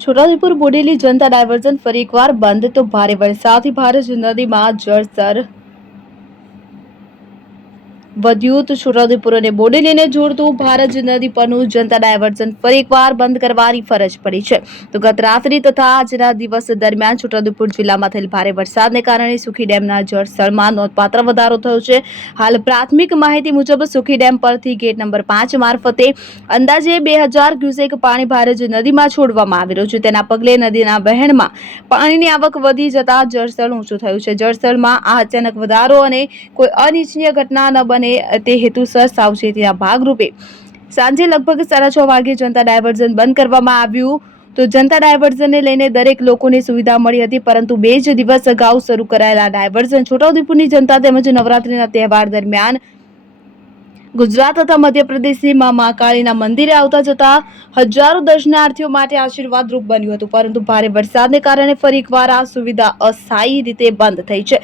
છોટાઉદેપુર બોડેલી જનતા diversion ફરી એકવાર બંધ તો ભારે વરસાદથી ભારત નદીમાં જળસ્તર વધ્યું તો છોટાઉદેપુર અને બોડેલીને જોડતું ભારત નદી પરનું જનતા ડાયવર્ઝન ફરી એકવાર બંધ કરવાની ફરજ પડી છે. તો ગત રાત્રિ તથા આજના દિવસ દરમિયાન છોટાઉદેપુર જિલ્લામાં થયેલ ભારે વરસાદને કારણે સુખી ડેમના જળસ્તરમાં નોંધપાત્ર વધારો થયો છે. હાલ પ્રાથમિક માહિતી મુજબ સુખી ડેમ પરથી ગેટ નંબર પાંચ મારફતે અંદાજે બે હજાર ક્યુસેક પાણી ભારજ નદીમાં છોડવામાં આવી રહ્યું છે. તેના પગલે નદીના વહેણમાં પાણીની આવક વધી જતા જળસ્તર ઊંચું થયું છે. જળસ્તરમાં આ અચાનક વધારો અને કોઈ અનિચ્છનીય ઘટના ન બને તે હેતુસર સાવચેતીના ભાગરૂપે. સાંજે લગભગ સાડા છ વાગે જનતા ડાયવર્ઝન બંધ કરવામાં આવ્યું. તો જનતા ડાયવર્ઝનને લઈને દરેક લોકોને સુવિધા મળી હતી, પરંતુ બે જ દિવસ અગાઉ શરૂ કરાયેલા ડાયવર્ઝન છોટાઉદેપુરની જનતા તેમજ નવરાત્રીના તહેવાર દરમિયાન ગુજરાત તથા મધ્યપ્રદેશની મા મહાકાળીના મંદિરે આવતા જતા હજારો દર્શનાર્થીઓ માટે આશીર્વાદરૂપ બન્યું હતું, પરંતુ ભારે વરસાદને કારણે ફરી એકવાર આ સુવિધા અસ્થાયી રીતે બંધ થઈ છે.